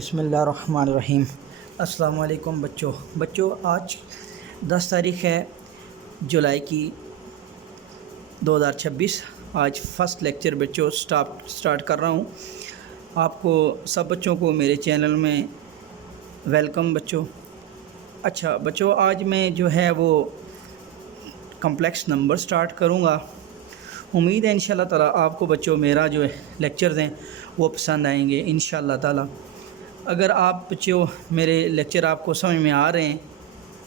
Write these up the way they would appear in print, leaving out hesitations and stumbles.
बिस्मिल्लाहिर्रहमानिर्रहीम। अस्सलाम वालेकुम बच्चों आज 10 तारीख़ है जुलाई की 2026। आज फ़र्स्ट लेक्चर बच्चों स्टार्ट कर रहा हूँ। आपको सब बच्चों को मेरे चैनल में वेलकम बच्चों। अच्छा बच्चों, आज मैं जो है वो कम्प्लेक्स नंबर स्टार्ट करूँगा। उम्मीद है इंशाल्लाह ताला आपको बच्चों मेरा जो लेक्चर्स हैं वो पसंद आएंगे इंशाल्लाह ताला। अगर आप बच्चों मेरे लेक्चर आपको समझ में आ रहे हैं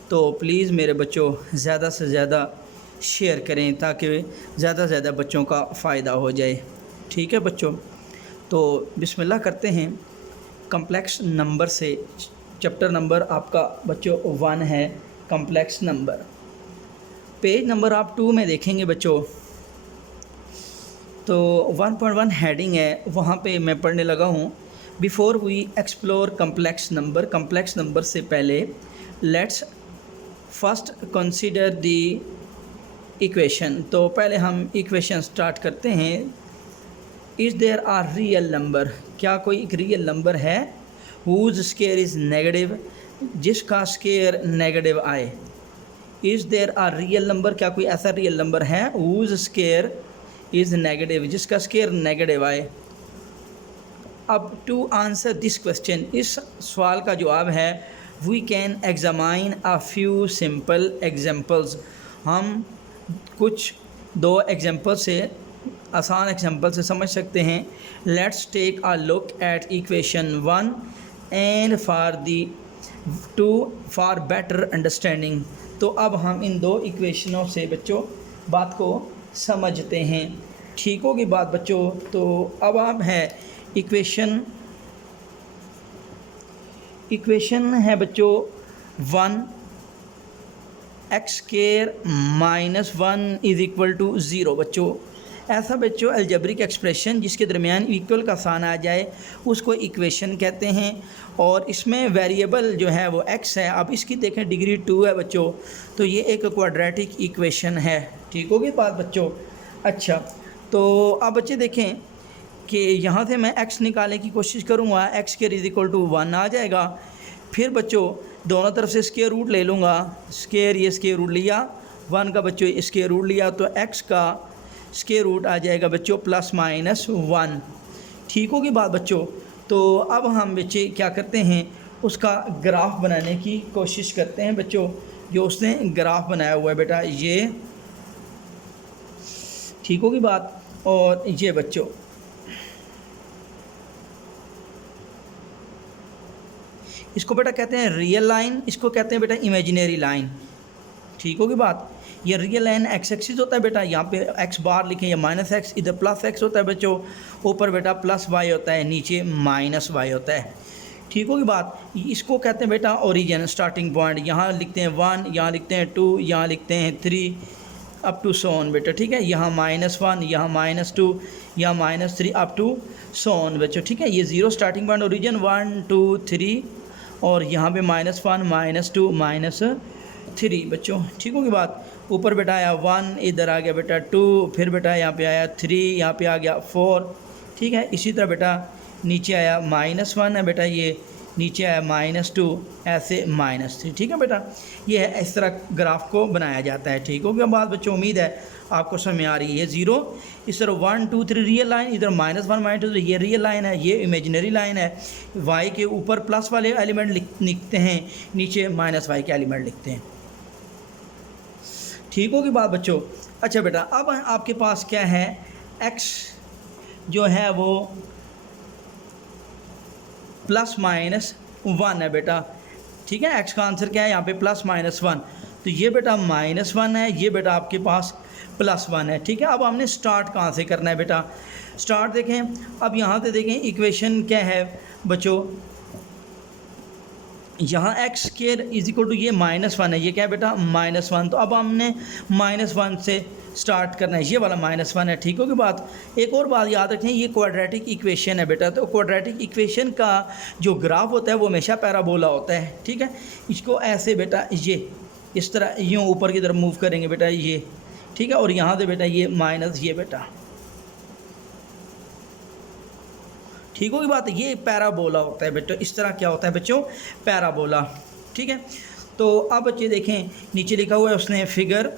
तो प्लीज़ मेरे बच्चों ज़्यादा से ज़्यादा शेयर करें ताकि ज़्यादा से ज़्यादा बच्चों का फ़ायदा हो जाए। ठीक है बच्चों, तो बिस्मिल्लाह करते हैं। कम्प्लेक्स नंबर से चैप्टर नंबर आपका बच्चों 1 है कम्प्लेक्स नंबर। पेज नंबर आप 2 में देखेंगे बच्चों, तो 1.1 हेडिंग है, वहाँ पे मैं पढ़ने लगा हूँ। Before we explore complex number से पहले let's first consider the equation. तो पहले हम इक्वेशन स्टार्ट करते हैं। Is there are real number, क्या कोई एक रियल नंबर है? हुज स्केयर इज़ नेगेटिव, जिसका स्केयर नेगेटिव आए। Is there are real number, क्या कोई ऐसा रियल नंबर है? हुज स्केयर इज़ नेगेटिव, जिसका स्केयर नेगेटिव आए। अब टू आंसर दिस क्वेश्चन, इस सवाल का जवाब है we can examine a few simple examples. हम कुछ 2 एग्जांपल से, आसान एग्जांपल से समझ सकते हैं। Let's take a look at equation 1 and for better understanding. तो अब हम इन 2 इक्वेशनों से बच्चों बात को समझते हैं। ठीक होगी बात बच्चों? तो अब आप है इक्वेशन है बच्चों 1 x square minus 1 is equal to 0। बच्चों ऐसा बच्चों अलजेब्रिक एक्सप्रेशन जिसके दरमियान इक्वल का साइन आ जाए उसको इक्वेशन कहते हैं। और इसमें वेरिएबल जो है वो x है। अब इसकी देखें डिग्री 2 है बच्चों, तो ये एक क्वाड्रेटिक इक्वेशन है। ठीक होगी बात बच्चों? अच्छा, तो अब बच्चे देखें कि यहाँ से मैं x निकालने की कोशिश करूँगा, x square is equal to 1 आ जाएगा। फिर बच्चों दोनों तरफ से स्क्वायर रूट ले लूँगा, स्क्वायर ये स्क्वायर रूट लिया, 1 का बच्चों स्क्वायर रूट लिया, तो x का स्क्वायर रूट आ जाएगा बच्चों प्लस माइनस 1। ठीक होगी बात बच्चों? तो अब हम बच्चे क्या करते हैं, उसका ग्राफ बनाने की कोशिश करते हैं बच्चों। जो उसने ग्राफ बनाया हुआ है बेटा ये, ठीक होगी बात? और ये बच्चों इसको बेटा कहते हैं रियल लाइन, इसको कहते हैं बेटा इमेजिनरी लाइन। ठीक होगी बात? ये रियल लाइन एक्स एक्सिस होता है बेटा, यहाँ पे एक्स बार लिखें या माइनस एक्स, इधर प्लस एक्स होता है बच्चों, ऊपर बेटा प्लस वाई होता है, नीचे माइनस वाई होता है। ठीक होगी बात? इसको कहते हैं बेटा ओरिजिन, स्टार्टिंग पॉइंट। यहाँ लिखते हैं 1, यहाँ लिखते हैं 2, यहाँ लिखते हैं 3 अप टू सोन बेटा। ठीक है, यहाँ -1, यहाँ -2, यहाँ -3 अप टू सोन बच्चों। ठीक है, ये 0 स्टार्टिंग पॉइंट ओरिजिन 1 2 3, और यहाँ पे -1 -2 -3 बच्चों। ठीक होगी बात? ऊपर बेटा आया 1, इधर आ गया बेटा 2, फिर बेटा यहाँ पे आया 3, यहाँ पे आ गया 4। ठीक है, इसी तरह बेटा नीचे आया -1 है बेटा, ये नीचे आया -2, ऐसे -3। ठीक है बेटा, ये है इस तरह ग्राफ को बनाया जाता है। ठीक हो गया बात बच्चों? उम्मीद है आपको समझ में आ रही है। ये 0 इस तरह 1 2 3 रियल लाइन, इधर -1 -2 ये रियल लाइन है, ये इमेजिनरी लाइन है। y के ऊपर प्लस वाले एलिमेंट लिखते हैं, नीचे -y के एलिमेंट लिखते हैं। ठीक होगी बात बच्चों? अच्छा बेटा, अब आपके पास क्या है, x जो है वो ±1 है बेटा। ठीक है, x का आंसर क्या है यहाँ पे ±1, तो ये बेटा -1 है, ये बेटा आपके पास +1 है। ठीक है, अब हमने स्टार्ट कहाँ से करना है बेटा? स्टार्ट देखें, अब यहाँ से देखें इक्वेशन क्या है बच्चों, यहाँ x square is equal to ये -1 है, ये क्या है बेटा -1। तो अब हमने -1 से स्टार्ट करना है, ये वाला -1 है। ठीक होगी बात? एक और बात याद रखें, ये क्वाड्रेटिक इक्वेशन है बेटा, तो क्वाड्रेटिक इक्वेशन का जो ग्राफ होता है वो हमेशा पैराबोला होता है। ठीक है, इसको ऐसे बेटा ये इस तरह यूँ ऊपर की तरफ मूव करेंगे बेटा ये। ठीक है, और यहाँ से बेटा ये माइनस ये बेटा। ठीक होगी बात। ये पैराबोला होता है बेटो, इस तरह क्या होता है बच्चों, पैराबोला। ठीक है, तो अब बच्चे देखें नीचे लिखा हुआ है उसने फिगर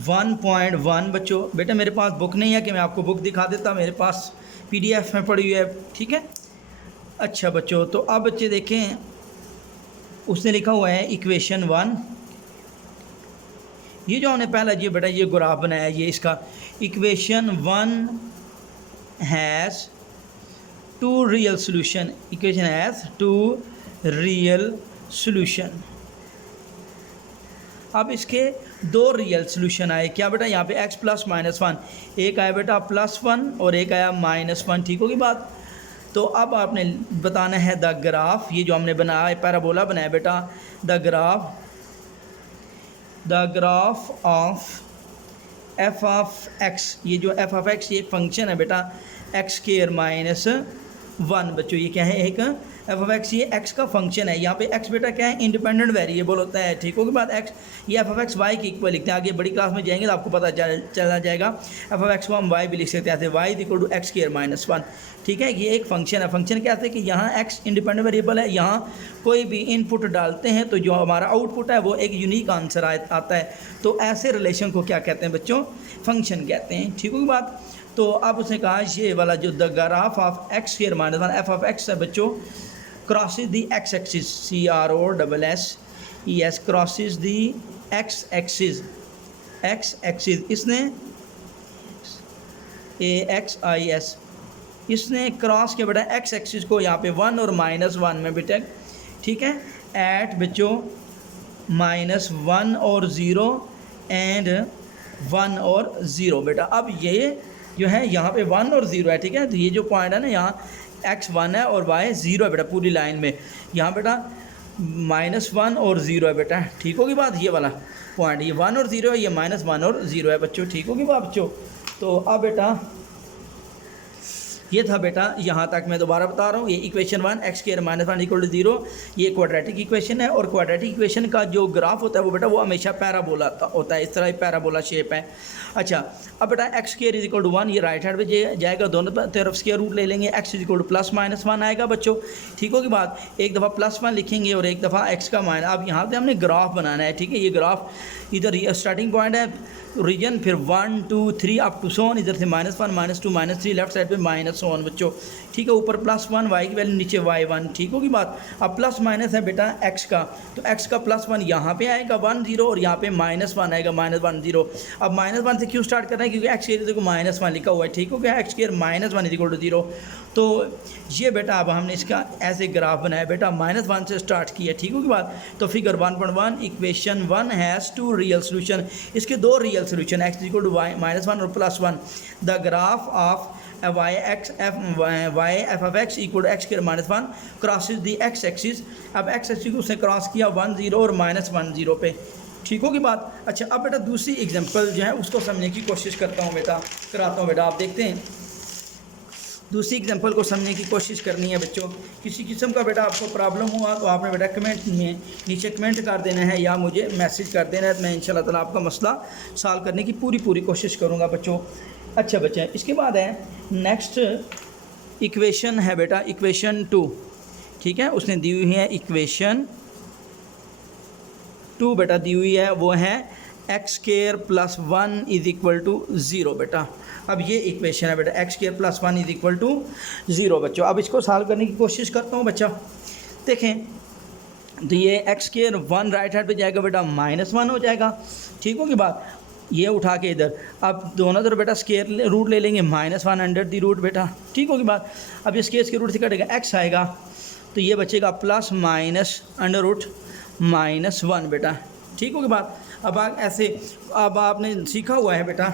1.1 बच्चों। बेटा मेरे पास बुक नहीं है कि मैं आपको बुक दिखा देता, मेरे पास PDF में पड़ी हुई है। ठीक है, अच्छा बच्चों, तो अब बच्चे देखें उसने लिखा हुआ है इक्वेशन 1। ये जो हमने पहला ये बेटा ये ग्राफ बनाया, ये इसका equation 1 has 2 real solution, equation has 2 real solution. अब इसके 2 रियल सोल्यूशन आए, क्या बेटा, यहाँ पे x प्लस माइनस 1, एक आया बेटा +1 और एक आया -1। ठीक होगी बात। तो अब आपने बताना है द ग्राफ, ये जो हमने बनाया है पैराबोला बनाया बेटा, the graph of f of x, ये जो f ऑफ x ये एक फंक्शन है बेटा x² -1 बच्चों। ये क्या है, एक f ऑफ x, ये x का फंक्शन है। यहाँ पे x बेटा क्या है, इंडिपेंडेंट वेरिएबल होता है। ठीक होगी बात। x ये f ऑफ x y के इक्वल लिखते हैं, आगे बड़ी क्लास में जाएंगे तो आपको पता चला जाएगा। f ऑफ x को हम y भी लिख सकते हैं ऐसे, y इक्वल टू x² -1। ठीक है, ये एक फंक्शन है। फंक्शन क्या है कि यहाँ x इंडिपेंडेंट वेरिएबल है, यहाँ कोई भी इनपुट डालते हैं तो जो हमारा आउटपुट है वो एक यूनिक आंसर आता है। तो ऐसे रिलेशन को क्या कहते हैं बच्चों, फंक्शन कहते हैं। ठीक होगी बात। तो अब उसने कहा ये वाला जो the graph of x² -1 f of x है बच्चों, क्रॉसेज दी x एक्सिस, CROSSES क्रॉसेज दी x एक्सिस, इसने AXIS, इसने क्रॉस के बेटा x एक्सिस को यहाँ पे 1 और -1 में बेटा। ठीक है, एट बच्चों -1 और 0 एंड 1 और 0 बेटा। अब ये जो है यहाँ पे 1 और 0 है। ठीक है, तो ये जो पॉइंट है ना, यहाँ x 1 है और y 0 है बेटा पूरी लाइन में। यहाँ बेटा -1 और 0 है बेटा। ठीक होगी बात। ये वाला पॉइंट, ये 1 और 0 है, ये -1 और 0 है बच्चों। ठीक होगी बात बच्चों। तो अब बेटा ये था बेटा, यहाँ तक मैं दोबारा बता रहा हूँ, ये इक्वेशन 1 x² -1 = 0, ये क्वाड्रेटिक इक्वेशन है। और क्वाड्रेटिक इक्वेशन का जो ग्राफ होता है वो बेटा वो हमेशा पैराबोला होता है, इस तरह पैराबोला शेप है। अच्छा, अब बेटा x² = 1, ये राइट हैंड पे जाएगा, दोनों तरफ स्क्वायर रूट ले लेंगे, x = +-1 आएगा बच्चों। ठीक होगी बात। एक दफ़ा +1 लिखेंगे और एक दफ़ा x का माइनस। अब यहाँ पे हमने ग्राफ बनाना है। ठीक है, ये ग्राफ इधर स्टार्टिंग पॉइंट है रीजन, फिर 1 2 3 अप टू सोन, इधर से -1 -2 -3, लेफ्ट साइड पे -1 बच्चों। ठीक है, ऊपर +1 y की वैल्यू, नीचे y1। ठीक होगी बात। अब प्लस माइनस है बेटा x का, तो x का +1 यहाँ पे आएगा 1 0 और यहाँ पे -1 आएगा -1 0। अब -1 से क्यों स्टार्ट कर रहे हैं, क्योंकि x देखो -1 लिखा हुआ है। ठीक हो गया, x² -1 = 0। तो ये बेटा अब हमने इसका ऐसे ग्राफ बनाया बेटा, -1 से स्टार्ट किया। ठीक होगी बात। तो figure 1.1 equation 1 has 2 real solution, इसके 2 रियल सोल्यूशन x = -1 और +1। The graph of y f of x = x² -1 crosses the x axis. अब x एक्सिस को उसने क्रॉस किया 1 0 और -1 0 पे। ठीक होगी बात। अच्छा, अब बेटा दूसरी एग्जांपल जो है उसको समझने की कोशिश करता हूँ बेटा, कराता हूँ बेटा। आप देखते हैं दूसरी एग्जांपल को समझने की कोशिश करनी है बच्चों। किसी किस्म का बेटा आपको प्रॉब्लम हुआ तो आपने बेटा कमेंट में नीचे कमेंट कर देना है या मुझे मैसेज कर देना है, तो मैं इंशाल्लाह ताला आपका मसला सॉल्व करने की पूरी कोशिश करूँगा बच्चों। अच्छा बच्चे, इसके बाद है नेक्स्ट इक्वेशन है बेटा इक्वेशन 2। ठीक है, उसने दी हुई है इक्वेशन 2 बेटा, दी हुई है वो है x² +1 = 0 बेटा। अब ये इक्वेशन है बेटा, x² +1 = 0 बच्चों। अब इसको सॉल्व करने की कोशिश करता हूँ बच्चा। देखें तो ये x² 1 राइट हैंड पे जाएगा बेटा, -1 हो जाएगा। ठीक होगी बात। ये उठा के इधर, अब दोनों तरफ बेटा स्क्वायर रूट ले लेंगे, -1 अंडर दी रूट बेटा। ठीक होगी बात। अब ये स्क्वायर के रूट से कटेगा, x आएगा तो ये बचेगा +-(-1) बेटा। ठीक होगी बात। अब ऐसे अब आपने सीखा हुआ है बेटा,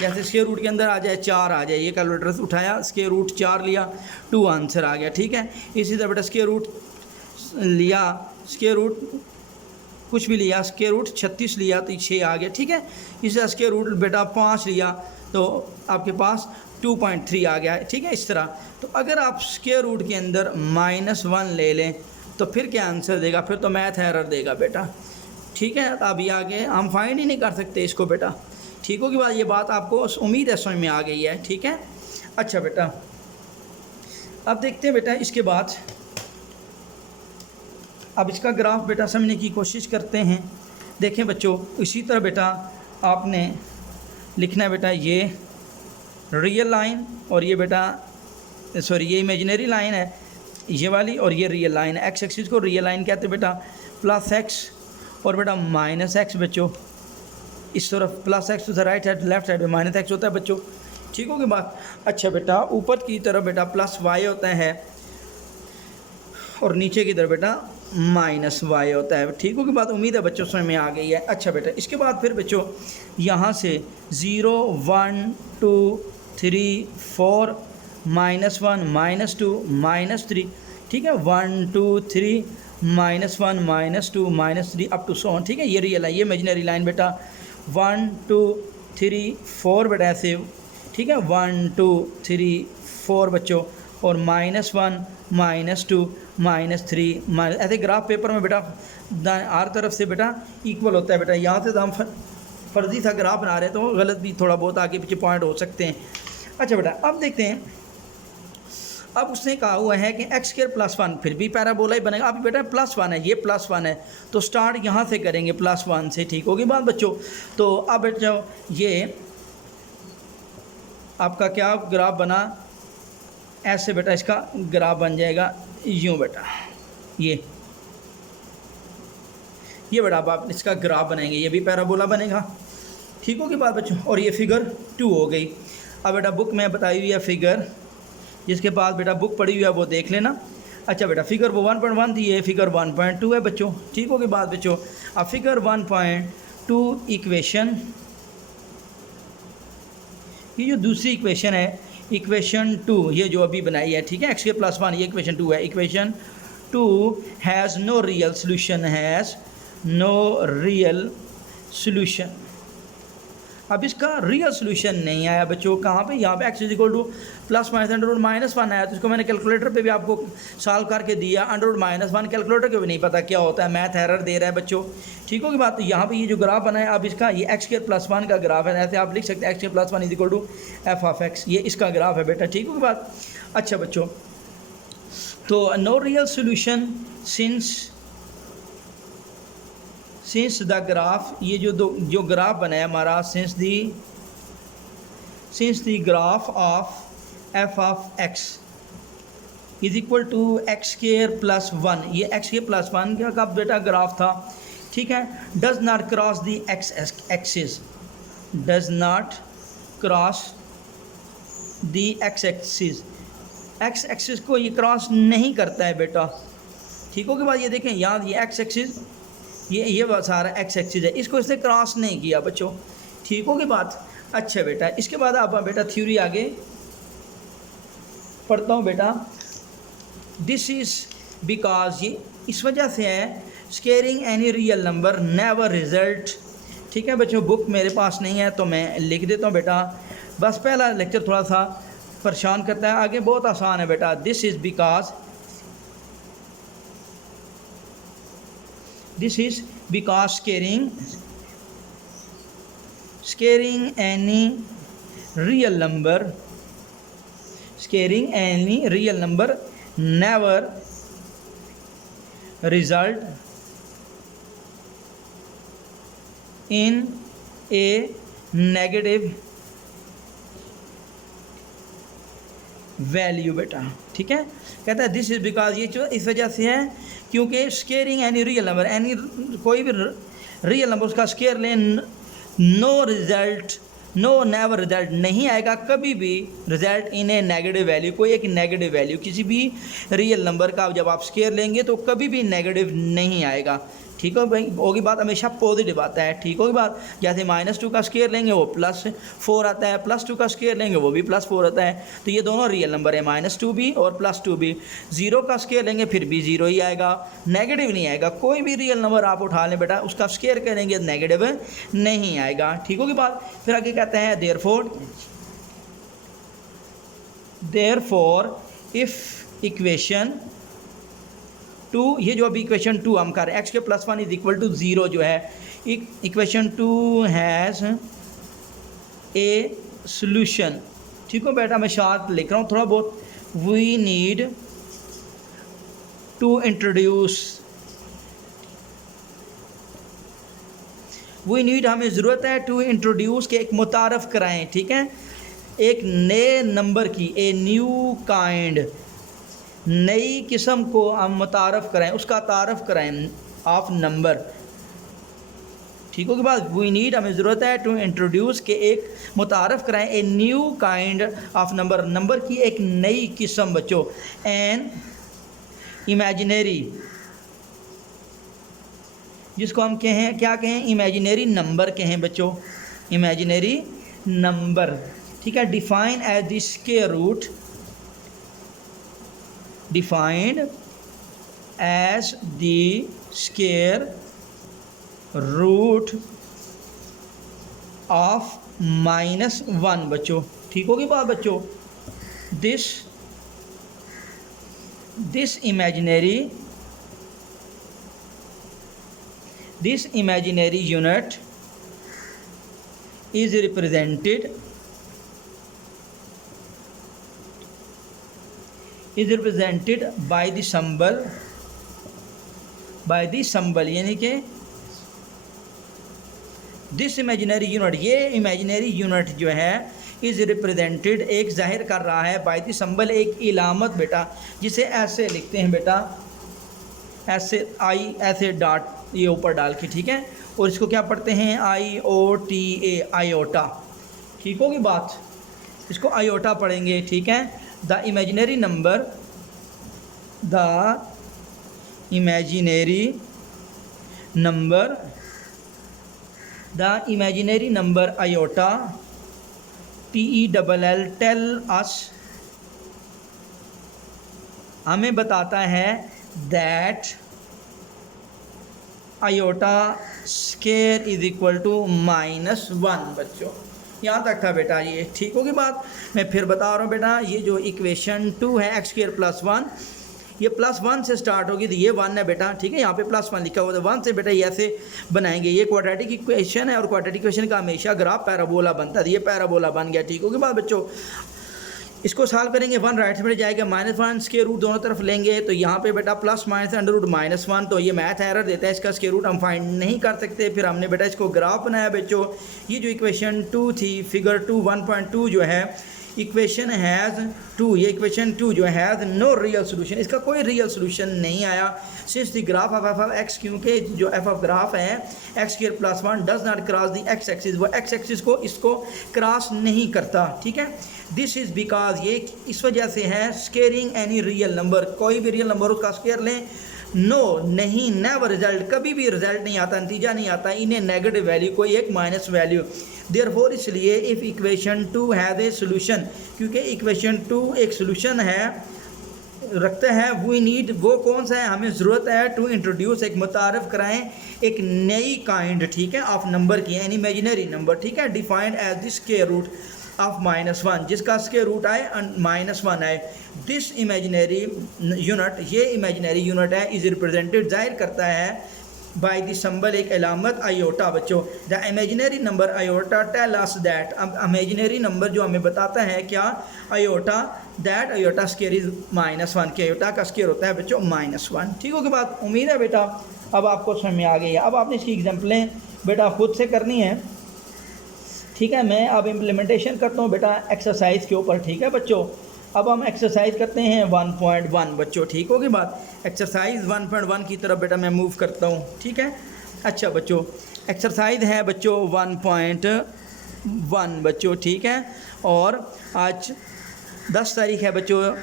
जैसे स्क्वायर रूट के अंदर आ जाए 4 आ जाए, ये कैलकुलेटर से उठाया, स्क्वायर रूट 4 लिया, 2 आंसर आ गया। ठीक है, इसी तरह बेटा स्क्वायर रूट लिया, स्क्वायर रूट कुछ भी लिया, स्क्वायर रूट 36 लिया तो 6 आ गया। ठीक है, इसी तरह स्क्वायर रूट बेटा 5 लिया तो आपके पास 2.3 आ गया। ठीक है, इस तरह। तो अगर आप स्क्वायर रूट के अंदर -1 ले लें तो फिर क्या आंसर देगा, फिर तो मैथ एरर देगा बेटा। ठीक है, तो अभी आगे हम फाइंड ही नहीं कर सकते इसको बेटा। ठीक होगी बात। ये बात आपको उम्मीद है समझ में आ गई है। ठीक है, अच्छा बेटा, अब देखते हैं बेटा इसके बाद, अब इसका ग्राफ बेटा समझने की कोशिश करते हैं। देखें बच्चों, इसी तरह बेटा आपने लिखना है बेटा ये रियल लाइन और ये बेटा सॉरी ये इमेजिनरी लाइन है ये वाली, और ये रियल लाइन है। एक्स एक्सिस को रियल लाइन कहते हैं बेटा, प्लस एक्स और बेटा माइनस एक्स बच्चों, इस तरफ plus x to the right side, left side में माइनस एक्स होता है बच्चों, ठीक होगी बात। अच्छा बेटा, ऊपर की तरफ बेटा प्लस वाई होता है और नीचे की तरफ बेटा माइनस वाई होता है, ठीक होगी बात। उम्मीद है बच्चों समझ में आ गई है। अच्छा बेटा, इसके बाद फिर बच्चों यहाँ से 0 1 2 3 4 -1 -2 -3, ठीक है, 1 2 3 -1 -2 -3 अप टू सो ऑन, ठीक है। ये रियल है, ये इमेजिनरी लाइन बेटा 1 2 3 4 बेटा ऐसे, ठीक है, 1 2 3 4 बच्चों, और -1 -2 -3 ऐसे ग्राफ पेपर में बेटा हर तरफ से बेटा इक्वल होता है बेटा। यहाँ से तो हम फर्जी सा ग्राफ बना रहे हैं तो गलत भी थोड़ा बहुत आगे पीछे पॉइंट हो सकते हैं। अच्छा बेटा, अब देखते हैं, अब उसने कहा हुआ है कि एक्स स्क्वायर प्लस 1 फिर भी पैराबोला ही बनेगा। अब बेटा +1 है, ये +1 है, तो स्टार्ट यहाँ से करेंगे +1 से, ठीक होगी बात बच्चों। तो अब बेटा ये आपका क्या ग्राफ बना, ऐसे बेटा इसका ग्राफ बन जाएगा यूँ बेटा, ये बेटा अब आप इसका ग्राफ बनाएंगे, ये भी पैराबोला बनेगा, ठीक होगी बात बच्चों। और ये फिगर 2 हो गई। अब बेटा बुक में बताई हुई है फिगर, जिसके पास बेटा बुक पड़ी हुई है वो देख लेना। अच्छा बेटा, फिगर वो 1.1 थी, ये फिगर 1.2 है बच्चों, ठीक होगी बात बच्चों। अब फिगर 1.2 इक्वेशन, ये जो दूसरी इक्वेशन है इक्वेशन 2, ये जो अभी बनाई है, ठीक है, एक्स के +1, ये इक्वेशन 2 है। Equation 2 has no real solution, has no real solution. अब इसका रियल सोल्यूशन नहीं आया बच्चों, कहाँ पे, यहाँ पे x = ±1 आया, तो इसको मैंने कैलकुलेटर पे भी आपको सॉल्व करके दिया। √-1 कैलकुलेटर को भी नहीं पता क्या होता है, मैथ एरर दे रहा है बच्चों, ठीक होगी बात। तो यहाँ पे ये जो ग्राफ बना है, अब इसका ये x² +1 का ग्राफ है, ऐसे आप लिख सकते हैं x² +1 = f(x), ये इसका ग्राफ है बेटा, ठीक होगी बात। अच्छा बच्चों, तो no real solution since the graph, ये जो ग्राफ बनाया हमारा, since the graph of f(x) = x² +1, ये x² +1 का बेटा ग्राफ था, ठीक है। Does not cross the x axis, does not cross the x axis को ये क्रॉस नहीं करता है बेटा, ठीक हो। के बाद ये देखें यहाँ ये x एक्सिस, ये सारा x एक्सिस है, इसको इसने क्रॉस नहीं किया बच्चों, ठीक होगी बात। अच्छा बेटा, इसके बाद आप बेटा थ्योरी आगे पढ़ता हूँ बेटा। दिस इज़ बिकॉज, ये इस वजह से है, squaring any real number never result, ठीक है बच्चों। बुक मेरे पास नहीं है तो मैं लिख देता हूँ बेटा, बस पहला लेक्चर थोड़ा सा परेशान करता है, आगे बहुत आसान है बेटा। This is because scaring any real number never result in a negative value बेटा, ठीक है। कहता है दिस इज़ बिकॉज, ये जो इस वजह से है क्योंकि squaring any real number, any कोई भी रियल नंबर उसका स्केयर लें, no result, no never result, नहीं आएगा कभी भी result in a negative value, कोई एक नेगेटिव वैल्यू किसी भी रियल नंबर का जब आप स्केयर लेंगे तो कभी भी नेगेटिव नहीं आएगा, ठीक हो भाई। होगी बात, हमेशा पॉजिटिव आता है, ठीक होगी बात। जैसे -2 का स्केयर लेंगे वो +4 आता है, +2 का स्केयर लेंगे वो भी +4 आता है, तो ये दोनों रियल नंबर है, -2 भी और +2 भी। 0 का स्केयर लेंगे फिर भी 0 ही आएगा, नेगेटिव नहीं आएगा। कोई भी रियल नंबर आप उठा लें बेटा, उसका स्केयर करेंगे नेगेटिव नहीं आएगा, ठीक होगी बात। फिर आगे कहते हैं देयरफॉर इफ़ इक्वेशन 2, ये जो अभी इक्वेशन 2 हम कर रहे हैं, x के +1 = 0 जो है, इक्वेशन 2 हैज़ ए सोल्यूशन, ठीक है बेटा, मैं शार्ट लिख रहा हूँ थोड़ा बहुत। We need to introduce, we need हमें ज़रूरत है, टू इंट्रोड्यूस के एक मुतारफ़ कराएं, ठीक है, एक नए नंबर की, ए न्यू काइंड, नई किस्म को हम मुतारफ़ कराएं, उसका तारफ़ कराएं ऑफ नंबर। ठीक होगी बात। वी नीड हमें ज़रूरत है, टू इंट्रोड्यूस के एक मुतारफ़ कराएं, a new kind of number, number की एक नई किस्म बच्चों। एन इमेजिनरी, जिसको हम कहें क्या कहें, इमेजिनरी नंबर कहें बच्चों, इमेजिनरी नंबर, ठीक है। Define as the square root, defined as the square root of -1 बच्चों। ठीक होगी बात बच्चों। This imaginary unit is represented by the symbol, यानी कि दिस इमेजिनरी यूनिट, ये इमेजिनरी यूनिट जो है इज़ रिप्रेजेंटेड, एक जाहिर कर रहा है, बाय द सिंबल, एक इलामत बेटा, जिसे ऐसे लिखते हैं बेटा, ऐसे आई, ऐसे डॉट ये ऊपर डाल के, ठीक है, और इसको क्या पढ़ते हैं, IOTA, आयोटा। ठीक होगी बात, इसको आयोटा पढ़ेंगे, ठीक है। The imaginary number iota, TELL tell us, हमें बताता है that iota square is equal to -1 बच्चों। यहाँ तक था बेटा ये। ठीक होगी बात। मैं फिर बता रहा हूँ बेटा, ये जो इक्वेशन 2 है x² + 1, ये +1 से स्टार्ट होगी, तो ये 1 है बेटा, ठीक है, यहाँ पे +1 लिखा हुआ है, 1 से बेटा ये ऐसे बनाएंगे। ये क्वाड्रेटिक इक्वेशन है और क्वाड्रेटिक इक्वेशन का हमेशा ग्राफ पैराबोला बनता है, ये पैराबोला बन गया। ठीक होगी बात बच्चों। इसको सॉल्व करेंगे, 1 राइट में जाएगा, -1 स्क्वायर रूट दोनों तरफ लेंगे, तो यहाँ पे बेटा प्लस माइनस √-1, तो ये मैथ एरर देता है, इसका स्क्वायर रूट हम फाइंड नहीं कर सकते। फिर हमने बेटा इसको ग्राफ बनाया बच्चों। ये जो इक्वेशन 2 थी, फिगर 2 1.2 जो है, इक्वेशन हैज़ 2, ये इक्वेशन 2 जो हैज़ नो रियल सोल्यूशन, इसका कोई रियल सोल्यूशन नहीं आया। Since the graph of f(x), क्योंकि जो f ग्राफ है x² + 1 does not cross the x axis, वो x एक्सिस को इसको क्रॉस नहीं करता। ठीक है, दिस इज़ बिकॉज, ये इस वजह से है, स्केयरिंग एनी रियल नंबर, कोई भी रियल नंबर उसका स्केयर लें, नो नहीं, नेवर रिजल्ट, कभी भी रिजल्ट नहीं आता, नतीजा नहीं आता, इन्हें नेगेटिव वैल्यू, कोई एक माइनस वैल्यू। देयरफॉर इसलिए if equation 2 has a solution, क्योंकि इक्वेशन 2 एक सोल्यूशन है रखते हैं, वी नीड, वो कौन सा है, हमें ज़रूरत है, टू इंट्रोड्यूस, एक मुतारफ़ कराएं, एक नई काइंड, ठीक है, ऑफ नंबर की, एन इमेजिनरी नंबर, ठीक है, defined as the square root of -1, जिसका स्क्वायर रूट आए -1 आए। दिस इमेजिनरी यूनिट, ये इमेजिनरी यूनिट है, इज़ रिप्रेजेंटेड, जाहिर करता है, बाय द सिंबल, एक अलामत आयोटा बच्चों। The imaginary number iota tell us that, अब इमेजिनरी नंबर जो हमें बताता है क्या, iota, that iota square is -1, के आयोटा का स्क्वायर होता है बच्चों -1। ठीक हो के बात, उम्मीद है बेटा अब आपको समझ में आ गई है। अब आपने इसकी एग्जांपलें बेटा खुद से करनी है, ठीक है। मैं अब इम्प्लीमेंटेशन करता हूँ बेटा एक्सरसाइज के ऊपर, ठीक है बच्चों। अब हम एक्सरसाइज करते हैं 1.1 बच्चों, ठीक होगी बात। एक्सरसाइज 1.1 की तरफ बेटा मैं मूव करता हूँ, ठीक है। अच्छा बच्चों, एक्सरसाइज है बच्चों 1.1 बच्चों, ठीक है। और आज 10 तारीख है बच्चों,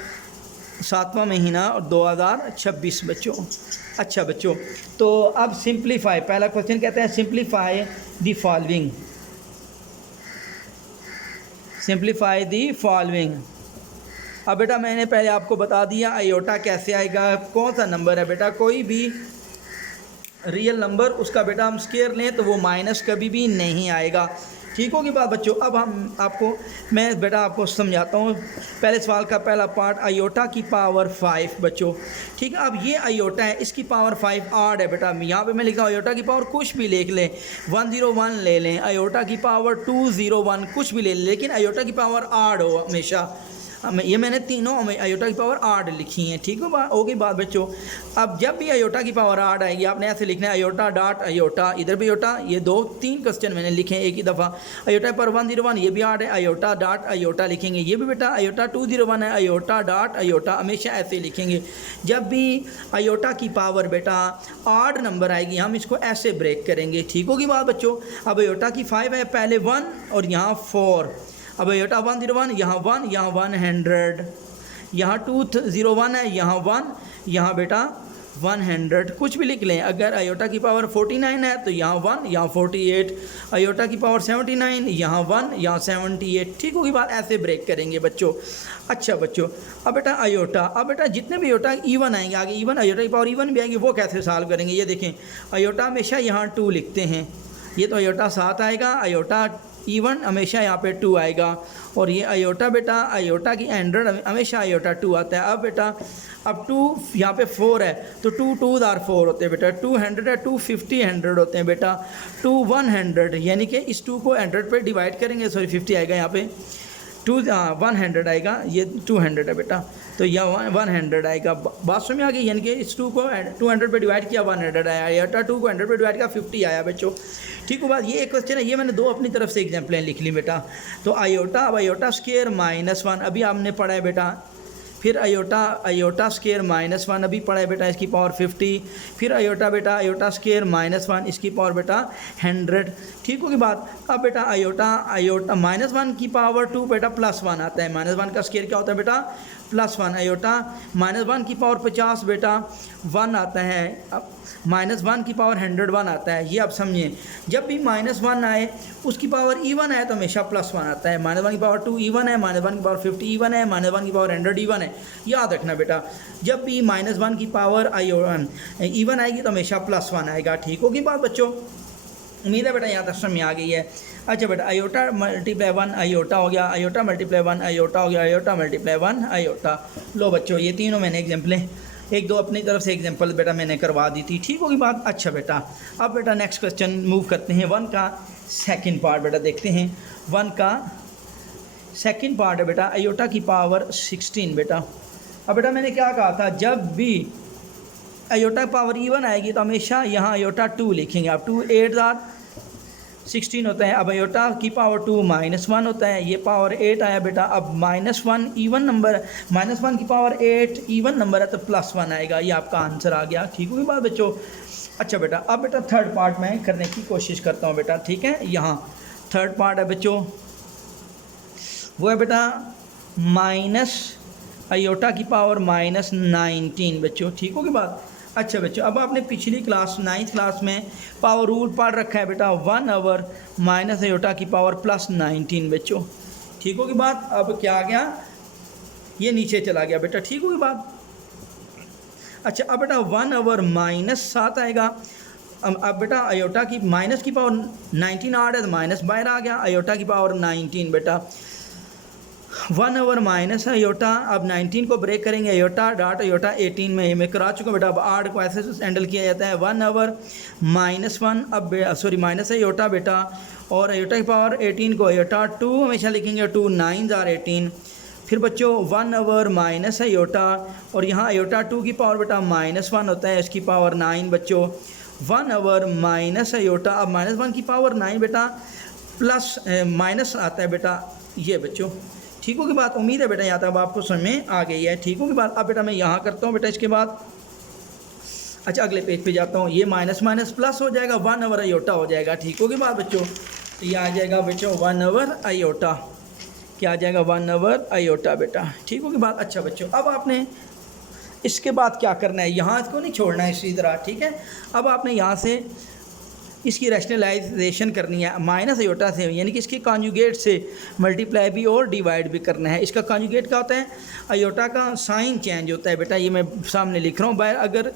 7वां महीना और 2026 बच्चों। अच्छा बच्चों, तो अब सिंप्लीफाई, पहला क्वेश्चन कहते हैं simplify the following, simplify the following. अब बेटा मैंने पहले आपको बता दिया आयोटा कैसे आएगा, कौन सा नंबर है बेटा, कोई भी रियल नंबर, उसका बेटा हम स्क्वायर लें तो वो माइनस कभी भी नहीं आएगा। ठीक होगी बात बच्चों। अब मैं बेटा आपको समझाता हूँ। पहले सवाल का पहला पार्ट आयोटा की पावर 5 बच्चों, ठीक है। अब ये आयोटा है, इसकी पावर 5 आड है बेटा। यहाँ पे मैं लिखा हूँ आयोटा की पावर कुछ भी लिख लें, 101 ले लें, आयोटा की पावर 201 कुछ भी ले लें, लेकिन आयोटा की पावर आड हो हमेशा। ये मैंने तीनों आयोटा की पावर आड लिखी हैं, ठीक है। होगी बात बच्चों। अब जब भी आयोटा की पावर आड आएगी आपने ऐसे लिखना है आयोटा डॉट आयोटा, इधर भी आयोटा, ये 2-3 क्वेश्चन मैंने लिखे हैं एक ही दफ़ा। आयोटा पर 101 ये भी आड है, आयोटा डॉट आयोटा लिखेंगे, ये भी बेटा आयोटा 201 है, आयोटा डॉट आयोटा, हमेशा ऐसे लिखेंगे। जब भी आयोटा की पावर बेटा आड नंबर आएगी हम इसको ऐसे ब्रेक करेंगे, ठीक होगी बात बच्चों। अब आयोटा की 5 है, पहले 1 और यहाँ 4। अब आयोटा 101, यहाँ 1, यहाँ 100, यहाँ 201 है, यहाँ 1, यहाँ बेटा 100 कुछ भी लिख लें। अगर आयोटा की पावर 49 है तो यहाँ 1, यहाँ 48, आयोटा की पावर 79, यहाँ 1, यहाँ 78, ठीक होगी बात। ऐसे ब्रेक करेंगे बच्चों। अच्छा बच्चों, अब बेटा आयोटा, अब बेटा जितने भी आयोटा इवन आएंगे आगे, इवन आयोटा की पावर इवन भी आएंगे, वो कैसे सॉल्व करेंगे। ये देखें आयोटा हमेशा यहाँ 2 लिखते हैं, ये तो आयोटा 7 आएगा, आयोटा इवन हमेशा यहाँ पे 2 आएगा, और ये आयोटा बेटा आयोटा की 100 हमेशा आयोटा 2 आता है। अब बेटा अब 2 यहाँ पे 4 है तो 2 2 आर 4 होते हैं बेटा, 200 है, 250 100 होते हैं बेटा, 2 100, यानी कि इस 2 को 100 पे डिवाइड करेंगे, सॉरी 50 आएगा यहाँ पे, 100 आएगा, ये 200 है बेटा, तो यह 100 आएगा। बात समझ में आ गई, यानी कि इस 2 को 200 पे डिवाइड किया 100 आया, आयोटा 2 को 100 पे डिवाइड किया 50 आया बच्चों, ठीक है बात। ये एक क्वेश्चन है, ये मैंने 2 अपनी तरफ से एग्जाम्पलें लिख ली बेटा। तो आयोटा, अब आयोटा स्क्वायर -1 अभी आपने पढ़ा है बेटा, फिर आयोटा स्क्वायर -1 अभी पढ़ा है बेटा, इसकी पावर 50, फिर आयोटा बेटा आयोटा स्क्वायर -1 इसकी पावर बेटा 100, ठीक होगी बात। अब बेटा आयोटा -1 की पावर 2 बेटा +1 आता है, -1 का स्क्वायर क्या होता है बेटा +1, आयोटा -1 की पावर 50 बेटा 1 आता है, अब -1 की पावर 101 आता है। ये आप समझिए, जब भी -1 आए उसकी पावर इवन आए तो हमेशा +1 आता है। -1 की पावर 2 इवन है, -1 की पावर 50 इवन है, -1 की पावर 100 इवन है, याद रखना बेटा। जब भी -1 की पावर इवन आएगी तो हमेशा +1 आएगा, ठीक होगी बात बच्चों। उम्मीद है बेटा यहाँ तक समझ में आ गई है। अच्छा बेटा आयोटा मल्टीप्लाई 1 आयोटा हो गया, आयोटा मल्टीप्लाई 1 आयोटा हो गया, आयोटा मल्टीप्लाई 1 आयोटा। लो बच्चों ये तीनों मैंने एग्जाम्पलें 1-2 अपनी तरफ से एग्जाम्पल बेटा मैंने करवा दी थी, ठीक होगी बात। अच्छा बेटा अब बेटा नेक्स्ट क्वेश्चन मूव करते हैं, 1 का सेकंड पार्ट बेटा देखते हैं। 1 का सेकंड पार्ट है बेटा आयोटा की पावर 16 बेटा। अब बेटा मैंने क्या कहा था, जब भी आयोटा पावर इवन आएगी तो हमेशा यहाँ आयोटा 2 लिखेंगे। अब 2 8 16 होता है। अब आयोटा की पावर 2 -1 होता है, ये पावर 8 आया बेटा। अब -1 इवन नंबर, -1 की पावर 8 इवन नंबर है तो +1 आएगा, ये आपका आंसर आ गया, ठीक होगी बात बच्चों। अच्छा बेटा अब बेटा थर्ड पार्ट में करने की कोशिश करता हूँ बेटा, ठीक है। यहाँ थर्ड पार्ट है बच्चों, वो है बेटा माइनस आयोटा की पावर -19 बच्चों, ठीक होगी बात। अच्छा बच्चों अब आपने पिछली क्लास 9th क्लास में पावर रूल पढ़ रखा है बेटा, 1 आवर माइनस आयोटा की पावर +19 बच्चों, ठीक होगी बात। अब क्या आ गया, ये नीचे चला गया बेटा, ठीक होगी बात। अच्छा अब बेटा 1 आवर -7 आएगा। अब बेटा आयोटा की माइनस की पावर 19 आड है तो माइनस बाहर आ गया, आयोटा की पावर 19 बेटा। 1 आवर माइनस है आयोटा, अब 19 को ब्रेक करेंगे, आयोटा डॉट आयोटा 18 में मैं करा चुका बेटा। अब आड को ऐसे हैंडल किया जाता है, 1 आवर -1 अब सॉरी माइनस है आयोटा बेटा, और आयोटा की पावर 18 को आयोटा 2 हमेशा लिखेंगे, 2 9 आर 18। फिर बच्चों 1 आवर माइनस है आयोटा, और यहाँ आयोटा 2 की पावर बेटा -1 होता है, इसकी पावर 9 बच्चों। 1 आवर माइनस है आयोटा, अब -1 की पावर 9 बेटा प्लस माइनस आता है बेटा, ये बच्चों, ठीक होगी बात। उम्मीद है बेटा यहाँ तक आपको समझ में आ गई है, ठीक होगी बात। अब बेटा मैं यहाँ करता हूँ बेटा इसके बाद। अच्छा अगले पेज पे जाता हूँ, ये माइनस माइनस प्लस हो जाएगा, 1 आवर आयोटा हो जाएगा, ठीक होगी बात बच्चों। तो ये आ जाएगा बच्चों 1 आवर आयोटा, क्या आ जाएगा 1 आवर आयोटा बेटा, ठीक होगी बात। अच्छा बच्चों अब आपने इसके बाद क्या करना है, यहाँ इसको नहीं छोड़ना है इसी तरह, ठीक है। अब आपने यहाँ से इसकी रैशनलाइजेशन करनी है माइनस आयोटा से, यानी कि इसके कॉन्जुगेट से मल्टीप्लाई भी और डिवाइड भी करना है। इसका कॉन्जुगेट क्या होता है, आयोटा का साइन चेंज होता है बेटा, ये मैं सामने लिख रहा हूँ। बाय अगर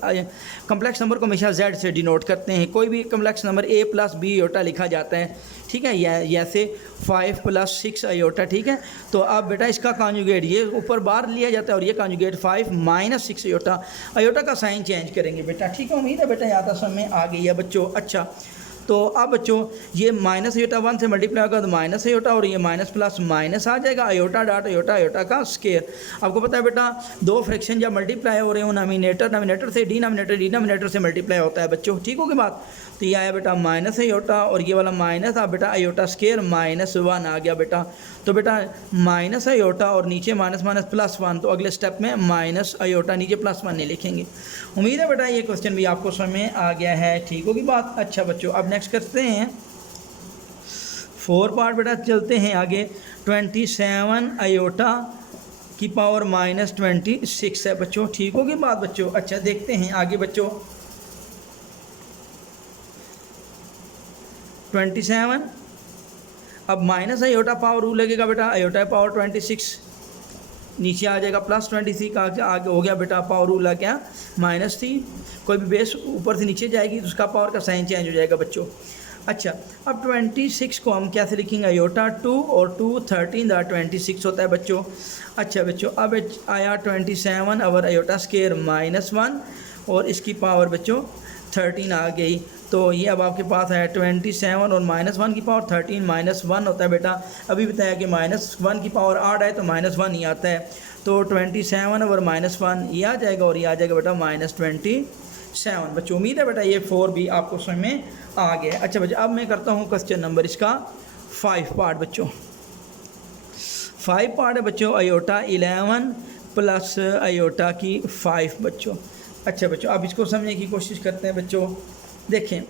कम्प्लेक्स नंबर को हमेशा z से डिनोट करते हैं, कोई भी complex number a + b iota लिखा जाता है, ठीक है, जैसे 5 + 6 आयोटा, ठीक है। तो अब बेटा इसका कॉन्जुगेट ये ऊपर बाहर लिया जाता है और ये कॉन्जुगेट 5 - 6 आयोटा, आयोटा का साइन चेंज करेंगे बेटा, ठीक है। उम्मीद है बेटा यहाँ तक समझ में आ गई है बच्चों। अच्छा, तो अब बच्चों ये माइनस आयोटा 1 से मल्टीप्लाई होगा तो माइनस आयोटा, और ये माइनस प्लस माइनस आ जाएगा, आयोटा डॉट आयोटा, आयोटा का स्केयर। आपको पता है बेटा दो फ्रैक्शन जब मल्टीप्लाई हो रहे हो नॉमिनेटर से डिनोमिनेटर से मल्टीप्लाई होता है बच्चों, ठीक होगी बात। तो ये आया बेटा माइनस आयोटा और ये वाला माइनस था बेटा आयोटा स्केयर -1 आ गया बेटा। तो बेटा माइनस आयोटा और नीचे माइनस माइनस +1, तो अगले स्टेप में माइनस आयोटा, नीचे +1 नहीं लिखेंगे। उम्मीद है बेटा ये क्वेश्चन भी आपको समझ में आ गया है, ठीक होगी बात। अच्छा बच्चों, अब नेक्स्ट करते हैं 4 पार्ट बेटा, चलते हैं आगे। 27 आयोटा की पावर -26 है बच्चों, ठीक होगी बात बच्चों। अच्छा देखते हैं आगे बच्चों, 27 अब माइनस आयोटा पावर रूल लगेगा बेटा, आयोटा पावर 26 नीचे आ जाएगा, +26 का आगे हो गया बेटा पावर रूल आ गया -3, कोई भी बेस ऊपर से नीचे जाएगी तो उसका पावर का साइन चेंज हो जाएगा बच्चों। अच्छा, अब 26 को हम कैसे लिखेंगे, आयोटा 2 और 2 13 दा 26 होता है बच्चों। अच्छा बच्चों, अब आया 27 और आयोटा स्केयर -1 और इसकी पावर बच्चों 13 आ गई। तो ये अब आपके पास है 27 और -1 की पावर 13 -1 होता है बेटा। अभी बताया कि -1 की पावर 8 है तो -1 ही आता है, तो 27 और -1 ये आ जाएगा और ये आ जाएगा बेटा -27 बच्चों। उम्मीद है बेटा ये 4 भी आपको समझ में आ गया। अच्छा बच्चों, अब मैं करता हूँ क्वेश्चन नंबर इसका 5 पार्ट बच्चों। 5 पार्ट है बच्चों, आयोटा 11 प्लस आयोटा की 5 बच्चों। अच्छा बच्चों, अब इसको समझने की कोशिश करते हैं बच्चों। देखें,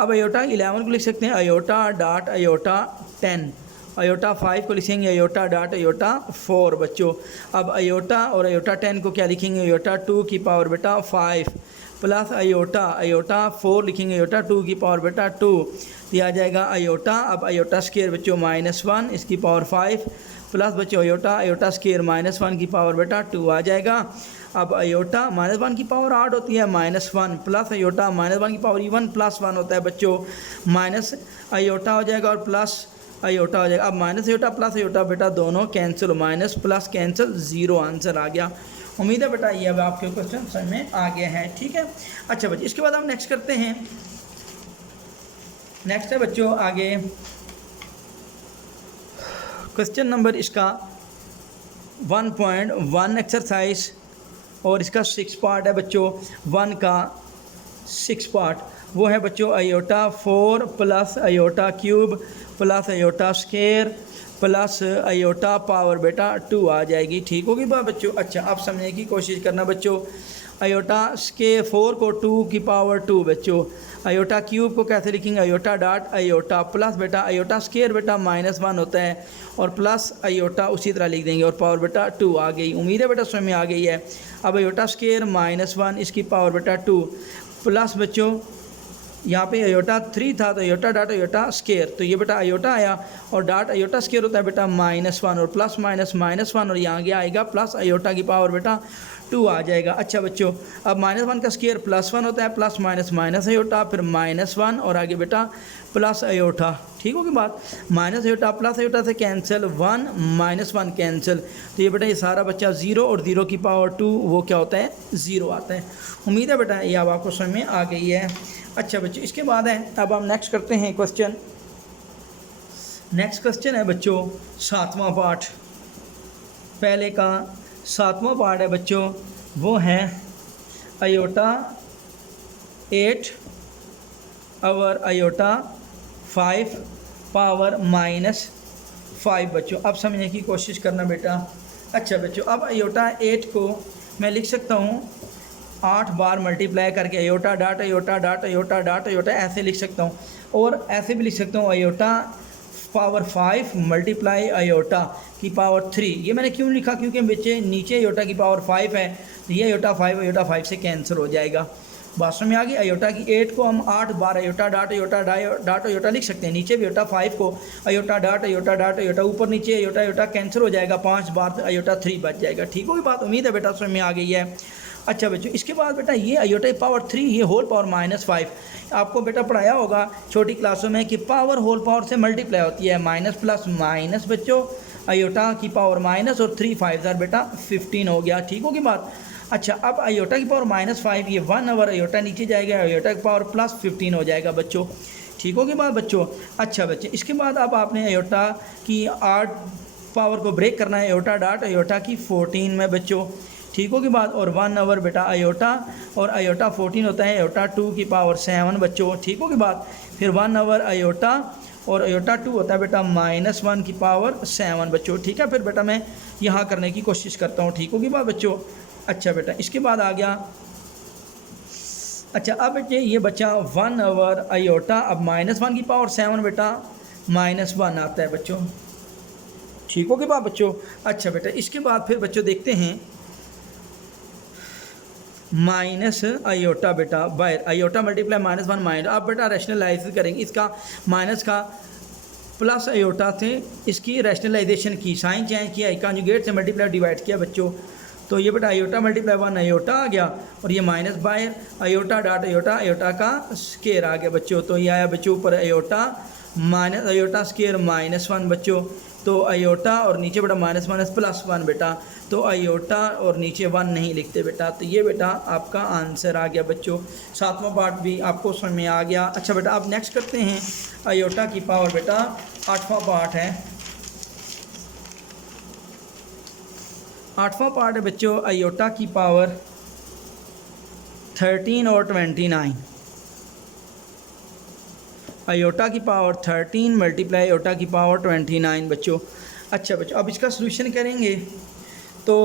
अब आयोटा 11 को लिख सकते हैं आयोटा डॉट आयोटा 10, आयोटा 5 को लिखेंगे आयोटा डॉट आयोटा 4 बच्चों। अब आयोटा और आयोटा 10 को क्या लिखेंगे, आयोटा 2 की पावर बेटा 5 प्लस आयोटा 4 लिखेंगे आयोटा 2 की पावर बेटा 2, दिया जाएगा आयोटा। अब आयोटा स्केयर बच्चों -1 इसकी पावर 5 प्लस बच्चों आयोटा स्केयर -1 की पावर बेटा 2 आ जाएगा। अब आयोटा -1 की पावर 8 होती है -1 प्लस आयोटा -1 की पावर इवन +1 होता है बच्चों, माइनस आयोटा हो जाएगा और प्लस आयोटा हो जाएगा। अब माइनस आयोटा प्लस आयोटा बेटा दोनों cancel, minus plus cancel, 0 answer आ गया। उम्मीद है बेटा ये अब आपके क्वेश्चन समझ में आ गए हैं, ठीक है। अच्छा बच्चों, इसके बाद हम नेक्स्ट करते हैं। नेक्स्ट है बच्चों आगे क्वेश्चन नंबर इसका 1.1 एक्सरसाइज और इसका 6 पार्ट है बच्चों। 1 का 6 पार्ट वो है बच्चों iota 4 plus iota cube plus iota square plus iota power बेटा 2 आ जाएगी, ठीक होगी बात बच्चों। अच्छा, अब समझने की कोशिश करना बच्चों। आयोटा स्केयर 4 को 2 की पावर 2 बच्चों, आयोटा क्यूब को कैसे लिखेंगे, आयोटा डॉट आयोटा प्लस बेटा आयोटा स्केयर बेटा -1 होता है और प्लस आयोटा उसी तरह लिख देंगे और पावर बेटा 2 आ गई। उम्मीद है बेटा समझ में आ गई है। अब आयोटा स्केयर -1 इसकी पावर बेटा 2 प्लस बच्चों यहाँ पे आयोटा 3 था तो आयोटा डॉट आयोटा स्केयर, तो ये बेटा आयोटा आया और डॉट आयोटा स्केयर होता है बेटा -1 और प्लस -1 और यहाँ गया आएगा प्लस आयोटा की पावर बेटा 2 आ जाएगा। अच्छा बच्चों, अब -1 का स्केयर +1 होता है, प्लस माइनस आयोटा फिर -1 और आगे बेटा प्लस आयोटा, ठीक होगी बात। माइनस आयोटा प्लस आयोटा से कैंसिल, 1 -1 कैंसिल, तो ये बेटा ये सारा बच्चा 0 और 0 की पावर 2 वो क्या होता है 0 आता है। उम्मीद है बेटा ये अब आपको समझ में आ गई है। अच्छा बच्चों, इसके बाद है अब हम नेक्स्ट करते हैं क्वेश्चन। नेक्स्ट क्वेश्चन है बच्चों 7वां पार्ट। पहले का 7वां पार्ट है बच्चों, वो है आयोटा 8 और आयोटा 5 पावर -5 बच्चों। अब समझने की कोशिश करना बेटा। अच्छा बच्चों, अब आयोटा 8 को मैं लिख सकता हूँ 8 बार मल्टीप्लाई करके iota dot iota dot iota dot iota ऐसे लिख सकता हूँ, और ऐसे भी लिख सकता हूँ आयोटा पावर 5 मल्टीप्लाई आयोटा की पावर 3। ये मैंने क्यों लिखा, क्योंकि नीचे आयोटा की पावर 5 है तो ये आयोटा 5 से कैंसिल हो जाएगा। बात में आ गई। आयोटा की 8 को हम 8 बार आयोटा डॉट आयोटा लिख सकते हैं, नीचे भी आयोटा 5 को आयोटा डॉट आयोटा ऊपर नीचे आयोटा कैंसिल हो जाएगा, 5 बार आयोटा 3 बच जाएगा, ठीक होगी बात। उम्मीद है बेटा समझ में आ गई है। अच्छा बच्चों, इसके बाद बेटा ये आयोटा की पावर 3, ये होल पावर -5। आपको बेटा पढ़ाया होगा छोटी क्लासों में कि पावर होल पावर से मल्टीप्लाई होती है, माइनस प्लस माइनस बच्चों, आयोटा की पावर माइनस और 3 5 बेटा 15 हो गया। ठीक होगी बात। अच्छा, अब आयोटा की पावर -5, ये 1 ओवर आयोटा नीचे जाएगा, आयोटा की पावर +15 हो जाएगा बच्चों। ठीक होगी बात बच्चों। अच्छा बच्चे, इसके बाद अब आपने आयोटा की 8 पावर को ब्रेक करना है, आयोटा डॉट आयोटा की 14 में बच्चों। ठीक होगी बात। और 1 ओवर बेटा आयोटा, और आयोटा 14 होता है आयोटा 2 की पावर 7 बच्चों। ठीक होगी बात। फिर 1 ओवर आयोटा, और आयोटा 2 होता है बेटा -1 की पावर 7 बच्चों। ठीक है, फिर बेटा मैं यहाँ करने की कोशिश करता हूँ। ठीक होगी बात बच्चों। अच्छा बेटा, इसके बाद आ गया, अच्छा अब बच्चे ये बच्चा 1 ओवर आयोटा, अब -1 की पावर 7 बेटा -1 आता है बच्चों। ठीक होगी बात बच्चों। अच्छा बेटा, इसके बाद फिर बच्चों देखते हैं माइनस आयोटा बेटा बाय आयोटा मल्टीप्लाई -1 माइनस। आप बेटा रैशनलाइज करेंगे इसका, माइनस का प्लस आयोटा से इसकी रैशनलाइजेशन की, साइन चेंज किया, कॉन्जुगेट से मल्टीप्लाई डिवाइड किया बच्चों। तो ये बेटा आयोटा मल्टीप्लाई 1 आयोटा आ गया, और ये minus by iota dot iota, iota का स्केयर आ गया बच्चों। तो ये आया बच्चों ऊपर आयोटा माइनस आयोटा स्केयर -1 बच्चों। तो आयोटा और नीचे बेटा माइनस माइनस +1 बेटा, तो आयोटा और नीचे 1 नहीं लिखते बेटा। तो ये बेटा आपका आंसर आ गया बच्चों। 7वां पार्ट भी आपको समझ में आ गया। अच्छा बेटा, अब नेक्स्ट करते हैं आयोटा की पावर बेटा 8वां पार्ट है। 8वां पार्ट है बच्चों आयोटा की पावर 13 और 29। आयोटा की पावर 13 मल्टीप्लाई आयोटा की पावर 29 बच्चों। अच्छा बच्चों, अब इसका सलूशन करेंगे तो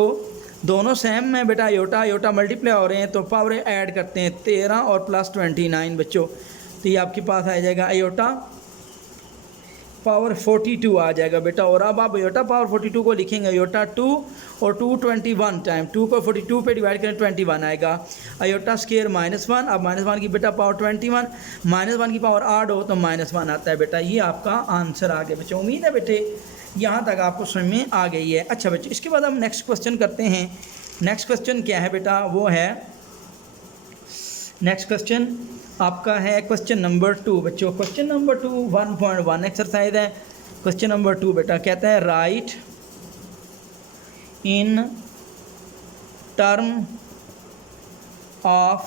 दोनों सेम में बेटा आयोटा आयोटा मल्टीप्लाई हो रहे हैं, तो पावर ऐड करते हैं 13 और +29 बच्चों। तो ये आपके पास आ जाएगा आयोटा पावर 42 आ जाएगा बेटा। और अब आप आयोटा पावर 42 को लिखेंगे आयोटा 2 और 2 21 टाइम 2 को 42 पे डिवाइड करें 21 आएगा। आयोटा स्केयर -1, अब -1 की बेटा पावर 21, -1 की पावर 8 हो तो -1 आता है बेटा। ये आपका आंसर आ गया बच्चों। उम्मीद है बेटे यहाँ तक आपको समझ में आ गई है। अच्छा बच्चों, इसके बाद हम नेक्स्ट क्वेश्चन करते हैं। नेक्स्ट क्वेश्चन क्या है बेटा, वो है नेक्स्ट क्वेश्चन आपका है क्वेश्चन नंबर 2 बच्चों। क्वेश्चन नंबर 2 1.1 एक्सरसाइज है। क्वेश्चन नंबर 2 बेटा कहता है right in term of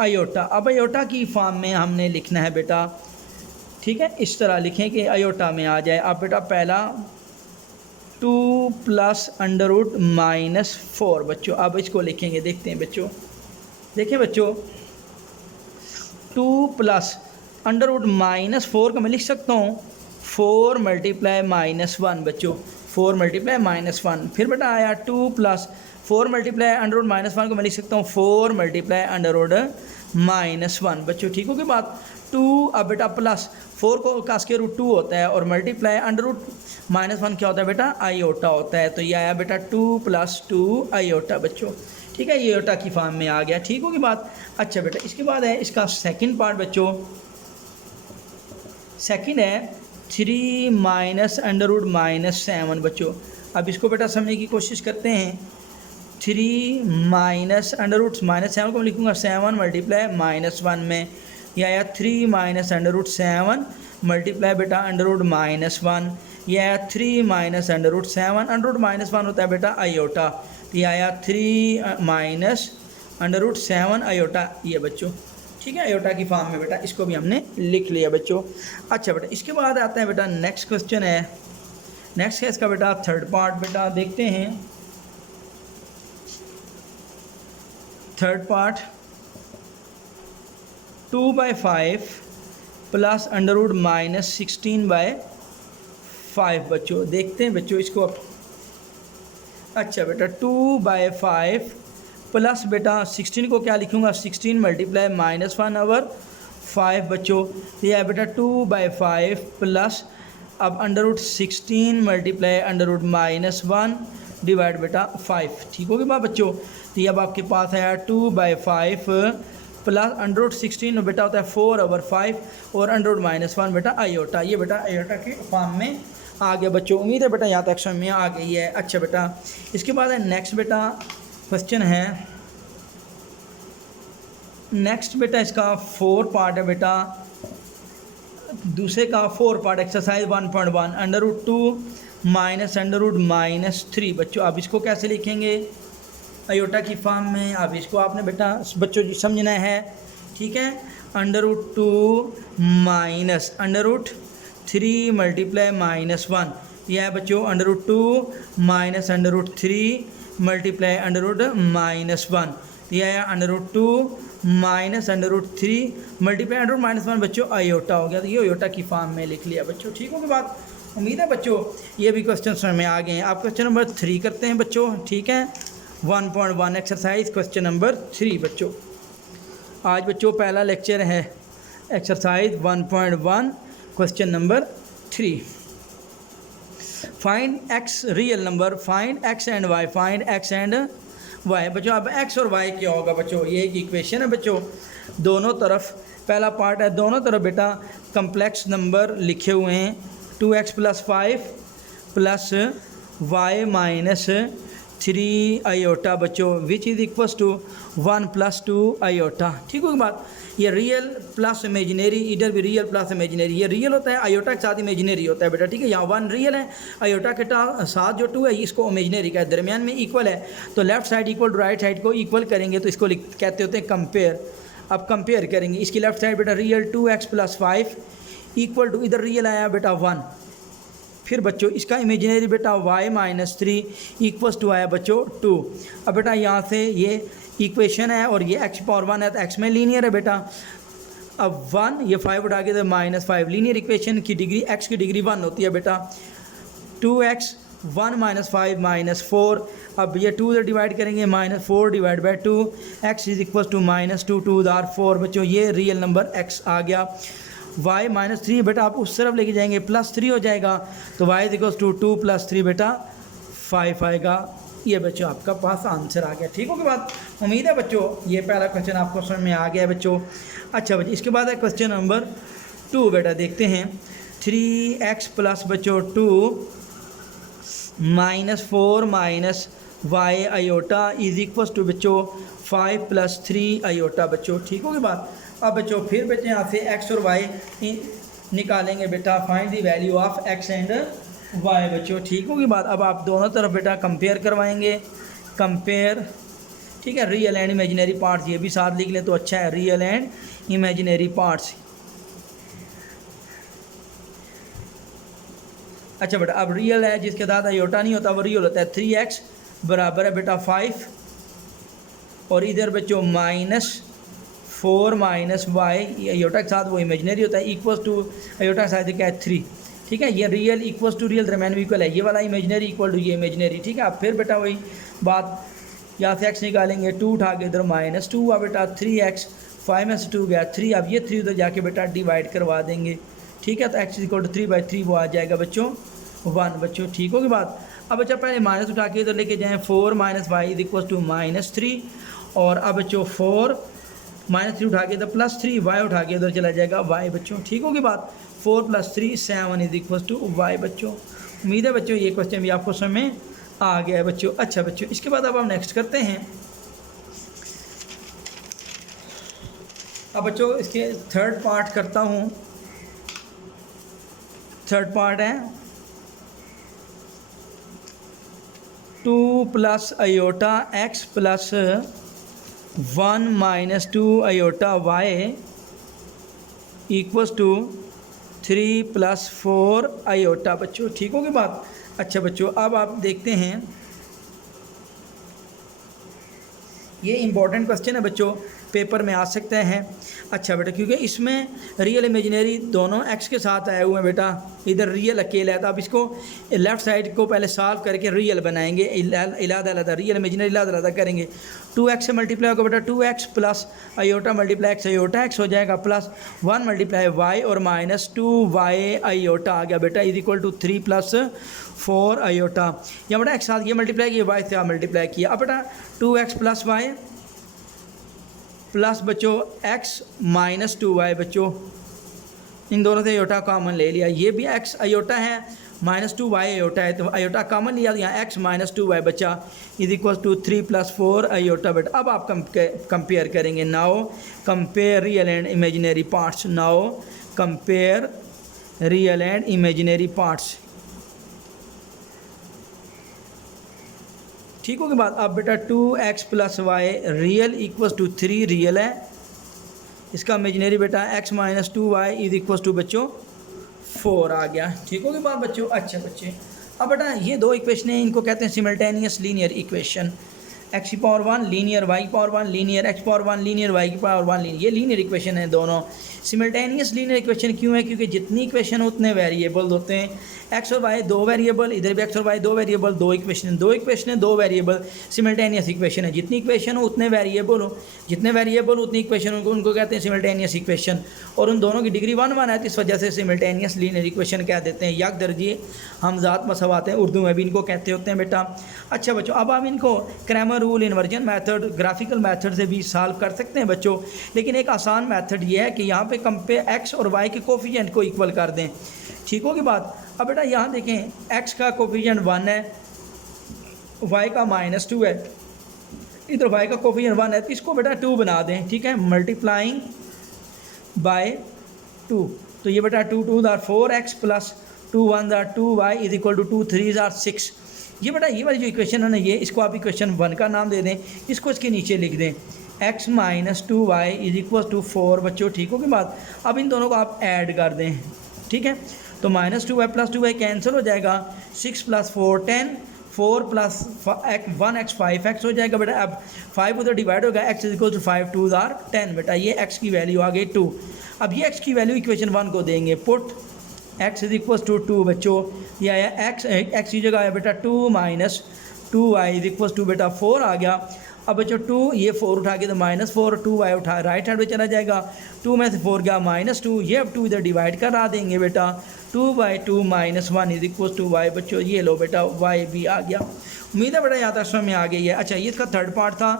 iota. अब आयोटा की फॉर्म में हमने लिखना है बेटा। ठीक है, इस तरह लिखें कि आयोटा में आ जाए। अब बेटा पहला 2 + √-4 बच्चों। अब इसको लिखेंगे, देखते हैं बच्चों। देखिए बच्चों, 2 + √-4 को मैं लिख सकता हूँ 4 × -1 बच्चों, 4 × -1। फिर बेटा आया 2 + 4 × √-1 को मैं लिख सकता हूँ 4 × √-1 बच्चों। ठीक होगी बात। 2 अब बेटा प्लस 4 को का स्क्वायर रूट 2 होता है, और मल्टीप्लाई √-1 क्या होता है बेटा, आयोटा होता है। तो ये आया बेटा 2 + 2 आयोटा बच्चों। ठीक है, ये आयोटा की फॉर्म में आ गया। ठीक होगी बात। अच्छा बेटा, इसके बाद है इसका सेकंड पार्ट बच्चों। सेकंड है 3 - √-7 बच्चों। अब इसको बेटा समझने की कोशिश करते हैं। 3 - √-7 को मैं लिखूँगा 7 × -1 में। यह आया 3 - √7 मल्टीप्लाई बेटा √-1। यह आया 3 - √7, √-1 होता है बेटा आयोटा। ये आया 3 - √7 आयोटा ये बच्चों। ठीक है, आयोटा की फॉर्म में बेटा इसको भी हमने लिख लिया बच्चों। अच्छा बेटा, इसके बाद आता है बेटा नेक्स्ट क्वेश्चन है। नेक्स्ट है इसका बेटा थर्ड पार्ट बेटा, देखते हैं। थर्ड पार्ट 2/5 + √-16/5 बच्चों। देखते हैं बच्चों इसको। अच्छा बेटा 2/5 प्लस बेटा 16 को क्या लिखूँगा, 16 × -1/5 बच्चों। ये है बेटा 2/5 प्लस अब √16 × -1 डिवाइड बेटा 5। ठीक होगी बात बच्चों। तो ये अब आपके पास है 2/5 प्लस √16 बेटा होता है 4/5 और √-1 बेटा आयोटा। ये बेटा आयोटा के फॉर्म में आ गया बच्चों। उम्मीद है बेटा यहाँ तक समझ में आ गई है। अच्छा बेटा, इसके बाद है नेक्स्ट बेटा क्वेश्चन है नेक्स्ट बेटा, इसका 4 पार्ट है बेटा, दूसरे का 4 पार्ट एक्सरसाइज 1.1 √2 माइनस √-3। बच्चों अब इसको कैसे लिखेंगे आयोटा की फॉर्म में। अब इसको आपने बेटा बच्चों जी समझना है, ठीक है। √2 माइनस √3 मल्टीप्लाई -1, यह है बच्चों √2 माइनस √3 मल्टीप्लाई √-1, यह है √2 माइनस √3 मल्टीप्लाई √-1 बच्चों आयोटा हो गया। तो ये आयोटा की फॉर्म में लिख लिया बच्चों, ठीक होगी बात। उम्मीद है बच्चों ये भी क्वेश्चन समझ में आ गए हैं। आप क्वेश्चन नंबर 3 करते हैं बच्चों, ठीक है। 1.1 एक्सरसाइज क्वेश्चन नंबर 3 बच्चों। आज बच्चों पहला लेक्चर है exercise 1.1 question number 3। Find x real number, find x and y, find x and y. बच्चों अब एक्स और वाई क्या होगा बच्चों, ये एक इक्वेशन है बच्चों। दोनों तरफ पहला पार्ट है, दोनों तरफ बेटा कम्प्लेक्स नंबर लिखे हुए हैं। 2x + 5 plus y minus 3 iota बच्चों, which is equals to 1 + 2 iota, ठीक होगी बात। ये रियल प्लस इमेजिनरी, इधर भी रियल प्लस इमेजिनरी, ये रियल होता है आयोटा के साथ इमेजिनरी होता है बेटा, ठीक है। यहाँ 1 रियल है, आयोटा के साथ जो 2 है इसको इमेजिनरी का है, दरमियान में इक्वल है। तो left side equal to right side को इक्वल करेंगे तो इसको कहते होते हैं कंपेयर। अब कंपेयर करेंगे, इसकी लेफ्ट साइड बेटा रियल 2x + 5 इक्वल टू, इधर रियल आया बेटा 1, फिर बच्चों इसका इमेजिनरी बेटा y - 3 इक्वल्स टू आया बच्चों 2। अब बेटा यहाँ से ये इक्वेशन है और ये x⁴ है तो x में लीनियर है बेटा। अब 1 ये 5 उठा के तो -5, लीनियर इक्वेशन की डिग्री x की डिग्री 1 होती है बेटा। 2x 1 - 5 -4, अब ये 2 से डिवाइड करेंगे -4 / 2, x इज़ इक्वल टू -2 2 * 4 बच्चों, ये रियल नंबर x आ गया। y - 3 बेटा आप उस तरफ लेके जाएंगे +3 हो जाएगा, तो y इज इक्वल टू 2 + 3 बेटा 5 आएगा। ये बच्चों आपका पास आंसर आ गया, ठीक हो गया बात। उम्मीद है बच्चों ये पहला क्वेश्चन आपको समझ में आ गया है बच्चों। अच्छा बच्चों इसके बाद है क्वेश्चन नंबर 2 बेटा, देखते हैं। 3x + बच्चों 2 -4 minus y iota is equal to बच्चों 5 + 3 आयोटा बच्चों, ठीक हो गई बात। अब बच्चों फिर बच्चे यहाँ से x और y निकालेंगे बेटा, find the value of x and y बच्चों, ठीक होगी बात। अब आप दोनों तरफ बेटा कंपेयर करवाएंगे, कंपेयर, ठीक है। रियल एंड इमेजिनरी पार्ट्स ये भी साथ लिख लें तो अच्छा है, रियल एंड इमेजिनरी पार्ट्स। अच्छा बेटा अब रियल है जिसके साथ आयोटा नहीं होता वो रियल होता है। 3x बराबर है बेटा 5 और इधर बच्चों -4 माइनस y आयोटा के साथ वो इमेजिनरी होता है, इक्वल्स टू आयोटा के साथ क्या है 3, ठीक है। ये रियल इक्वल्स टू रियल दरम्यान इक्वल है, ये वाला इमेजिनरी इक्वल टू ये इमेजिनरी, ठीक है। अब फिर बेटा वही बात, यहाँ से x निकालेंगे, 2 उठा के इधर -2 हुआ बेटा, 3x 5 में से 2 गया 3, अब ये 3 उधर जाके बेटा डिवाइड करवा देंगे, ठीक है। तो x इक्वल टू 3/3 वो आ जाएगा बच्चों 1 बच्चों, ठीक होगी बात। अब बच्चा पहले माइनस उठा के इधर लेके जाएँ, 4 - y इज इक्वल टू -3, और अब बच्चों 4 -3 उठा के इधर +3, y उठा के इधर चला जाएगा y बच्चों, ठीक होगी बात। 4 + 3 7 इज इक्वल टू y बच्चों। उम्मीद है बच्चों ये क्वेश्चन भी आपको समझ में आ गया है बच्चों। अच्छा बच्चों इसके बाद अब हम नेक्स्ट करते हैं। अब बच्चों इसके थर्ड पार्ट करता हूँ। थर्ड पार्ट है 2 + iota x + 1 - 2 iota y equals to 3 + 4 iota बच्चों, ठीक होगी बात। अच्छा बच्चों अब आप देखते हैं, ये इंपॉर्टेंट क्वेश्चन है बच्चों, पेपर में आ सकते हैं। अच्छा बेटा क्योंकि इसमें रियल इमेजिनरी दोनों x के साथ आए हुए हैं बेटा, इधर रियल अकेला है, तो आप इसको लेफ़्ट साइड को पहले सॉल्व करके रियल बनाएंगे, अलग रियल इमेजिनरी अलग करेंगे। 2x से मल्टीप्लाई होगा बेटा 2x + iota multiply x iota x हो जाएगा, +1 × y और -2y आयोटा आ गया बेटा, इज इक्वल टू 3 + 4 आयोटा। या बेटा x साथ ये मल्टीप्लाई किया, y से मल्टीप्लाई किया। अब बेटा 2x + y प्लस बच्चों x - 2y बच्चों, इन दोनों से आयोटा कॉमन ले लिया, ये भी x आयोटा है -2y आयोटा है, तो आयोटा कॉमन लिया, यहाँ x -2y बचा इज इक्वल टू 3 + 4 आयोटा बेटा। अब आप कंपेयर करेंगे। Now compare real and imaginary parts, now compare real and imaginary parts. ठीक हो गई बात। अब बेटा 2x + y real equal to 3 real है, इसका इमेजिनरी बेटा x - 2y is equal to बच्चों 4 आ गया। ठीक होगी बात बच्चों। अच्छा बच्चे, अब बेटा ये दो इक्वेशन हैं, इनको कहते हैं simultaneous linear equation. x⁴ linear, y⁴ linear, x⁴ linear, y⁴ linear, ये लीनियर इक्वेशन है दोनों। सिमल्टेनियस लीनियर इक्वेशन क्यों है? क्योंकि जितनी इक्वेशन उतने वेरिएबल होते हैं। x और y दो वेरिएबल, इधर भी x और y दो वेरिएबल, दो इक्वेशन दो वेरिएबल, सिमल्टेनियस इक्वेशन है। जितनी इक्वेशन हो उतने वेरिएबल हो, जितने वेरिएबल उतनी इक्वेशन हो, उनको कहते हैं सिमल्टेनियस इक्वेशन। और उन दोनों की डिग्री 1 है, तो इस वजह से सिमल्टेनियस लीनियर इक्वेशन कह देते हैं। यक दर्जी हमजात मसवात हैं, उर्दू में भी इनको कहते होते हैं बेटा। अच्छा बच्चों, अब हम इनको Cramer rule, inversion method, graphical method से भी सॉल्व कर सकते हैं बच्चों। लेकिन एक आसान मेथड ये है कि यहाँ पे कंपेयर x और y के कोफिशिएंट को इक्वल कर दें। ठीक होगी बात। अब बेटा यहाँ देखें, x का कोफिशिएंट 1 है, y का -2 है, इधर y का कोफिशिएंट 1 है, तो इसको बेटा 2 बना दें। ठीक है, मल्टीप्लाइंग बाय 2, तो ये बेटा 2 2 = 4x + 2 1 = 2y is equal to 2 3 = 6। ये बेटा ये वाली जो इक्वेशन है ना, ये इसको आप इक्वेशन 1 का नाम दे दें, इसको इसके नीचे लिख दें x - 2y is equal to 4 बच्चों। ठीक होगी बात। अब इन दोनों को आप ऐड कर दें। ठीक है, तो -2y + 2y कैंसिल हो जाएगा, 6 + 4 10, 4 + 1x 5x हो जाएगा बेटा। अब 5 उधर डिवाइड होगा, x इज इक्वल टू 5 2 = 10 बेटा। ये x की वैल्यू आ गई 2। अब ये x की वैल्यू इक्वेशन 1 को देंगे, put x is equal to 2 बच्चों। ये आया x की जगह आया बेटा 2 - 2y इज इक्वल टू बेटा 4 आ गया। अब बच्चों 2, ये 4 उठा के तो -4, 2y उठा राइट हैंड में चला जाएगा, 2 में से 4 गया -2, ये अब 2 इधर डिवाइड करा देंगे बेटा, 2/2 - 1 इज इक्वल टू y बच्चों। ये लो बेटा y भी आ गया। उम्मीद है बेटा याद समझ में आ गई है। अच्छा, ये इसका थर्ड पार्ट था।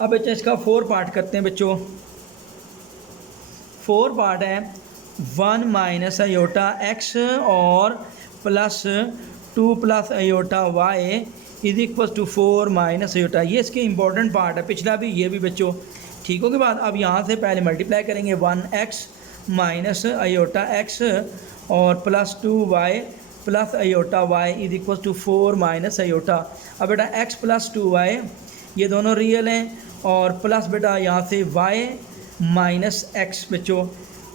अब बच्चा इसका 4 पार्ट करते हैं बच्चों। 4 पार्ट है 1 - आयोटा x और +2 + iota y is equal to 4 - iota. ये इसके इंपॉर्टेंट पार्ट है, पिछला भी ये भी बच्चों। ठीक हो के बाद अब यहाँ से पहले मल्टीप्लाई करेंगे 1x - आयोटा x और +2y + iota y is equal to 4 - iota. अब बेटा x + 2y ये दोनों रियल हैं, और प्लस बेटा यहाँ से y - x बच्चों,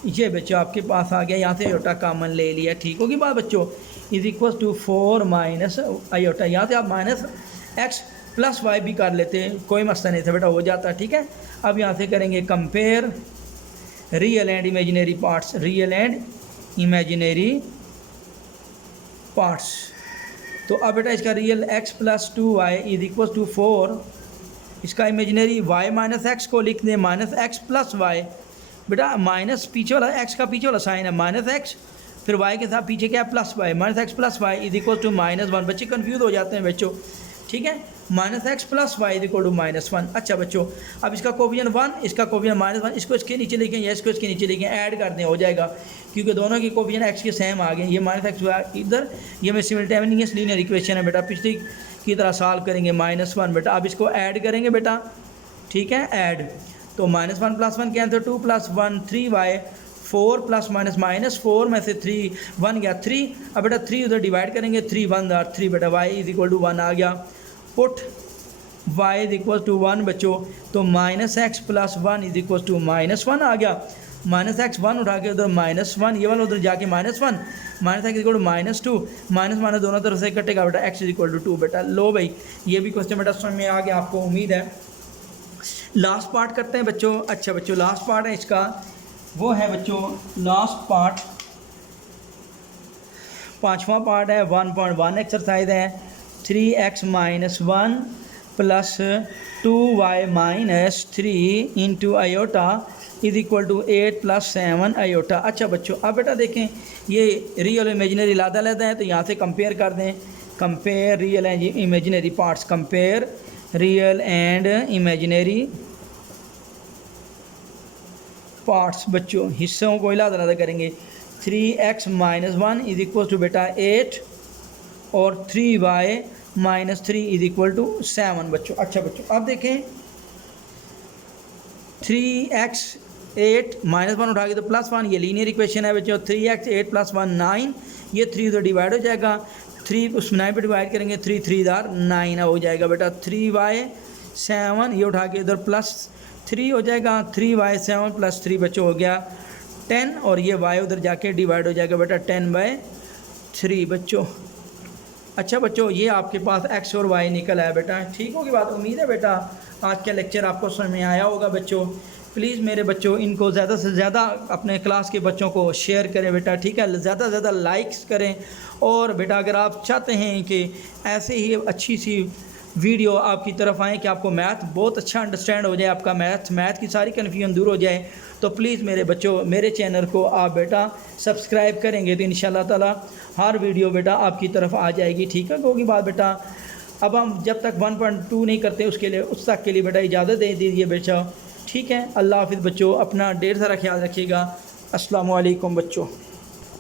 ये बच्चों आपके पास आ गया, यहाँ से आयोटा कॉमन ले लिया। ठीक होगी बात बच्चों, इज इक्वल टू 4 - आयोटा। यहाँ से आप -x + y भी कर लेते हैं, कोई मसला नहीं था बेटा, हो जाता। ठीक है, अब यहाँ से करेंगे compare real and imaginary parts, real and imaginary parts. तो अब बेटा इसका real x + 2y is equal to 4, इसका इमेजिनरी y - x को लिख दें -x + y। बेटा माइनस पीछे वाला x का पीछे वाला साइन है -x, फिर y के साथ पीछे क्या है +y, -x + y is equal to -1। बच्चे कंफ्यूज हो जाते हैं बच्चों। ठीक है, -x + y is equal to -1। अच्छा बच्चों, अब इसका कोफिशिएंट 1, इसका कोफिशिएंट -1, इसको इसके नीचे लिखें या इसको इसके नीचे लिखें, ऐड कर दें, हो जाएगा, क्योंकि दोनों की कोफिशिएंट x के सेम आ गए। ये -x इधर, ये में सिमल्टेनियस लीनियर इक्वेशन है बेटा, पिछली की तरह सॉल्व करेंगे -1 बेटा। अब इसको ऐड करेंगे बेटा। ठीक है, ऐड, तो -1 + 1 कैंसिल, 2 + 1 3y, 4 ± -4 में से 3 1 गया 3। अब बेटा 3 उधर डिवाइड करेंगे, 3 1 = 3 बेटा, y इज इक्वल टू 1 आ गया। Put y is equal to 1 बच्चों, तो -x + 1 इज इक्वल टू -1 आ गया। -x 1 उठा के उधर -1, ये वाला उधर जाके -1, -x इज इक्वल टू -2, -1 दोनों तरफ से कटेगा बेटा, x इज इक्वल टू 2 बेटा। लो भाई, ये भी क्वेश्चन बेटा समझ में आ गया आपको, उम्मीद है। लास्ट पार्ट करते हैं बच्चों। अच्छा बच्चों, लास्ट पार्ट है इसका, वो है बच्चों लास्ट पार्ट, 5वां पार्ट है 1.1 एक्सरसाइज है 3x - 1 + 2y - 3 into iota is equal to 8 + 7 iota. अच्छा बच्चों, अब बेटा देखें, ये रियल इमेजिनरी अलग-अलग है, तो यहाँ से कंपेयर कर दें, compare real and imaginary parts, compare real and imaginary parts बच्चों, हिस्सों को अलग-अलग करेंगे। 3x minus 1 is equal to बेटा 8 और 3y minus 3 is equal to 7 बच्चों। अच्छा बच्चों अब देखें 3x 8 माइनस 1 उठा के तो प्लस 1, ये लीनियर इक्वेशन है बच्चों। 3x 8 प्लस 1 9, ये 3 तो डिवाइड हो जाएगा, 3 उस 9 पे डिवाइड करेंगे, 3 3 दार 9 हो जाएगा बेटा। 3y 7 ये उठा के इधर प्लस 3 हो जाएगा, 3y 7 प्लस 3 बच्चों हो गया 10 और ये y उधर जाके डिवाइड हो जाएगा बेटा 10/3 बच्चों। अच्छा बच्चों ये आपके पास x और y निकल आया बेटा। ठीक होगी बात। उम्मीद है बेटा आज का लेक्चर आपको समझ में आया होगा बच्चों। प्लीज़ मेरे बच्चों इनको ज़्यादा से ज़्यादा अपने क्लास के बच्चों को शेयर करें बेटा, ठीक है। ज़्यादा से ज़्यादा लाइक्स करें। और बेटा अगर आप चाहते हैं कि ऐसे ही अच्छी सी वीडियो आपकी तरफ आए कि आपको मैथ बहुत अच्छा अंडरस्टैंड हो जाए, आपका मैथ की सारी कन्फ्यूजन दूर हो जाए, तो प्लीज़ मेरे बच्चों मेरे चैनल को आप बेटा सब्सक्राइब करेंगे तो इंशाल्लाह ताला हर वीडियो बेटा आपकी तरफ आ जाएगी। ठीक है होगी बात बेटा। अब हम जब तक 1.2 नहीं करते उसके लिए उस तक के लिए बेटा इजाज़त दे दीजिए बेटा। ठीक है, अल्लाह हाफिज़ बच्चों, अपना ढेर सारा ख्याल रखिएगा। अस्सलामु अलैकुम बच्चों।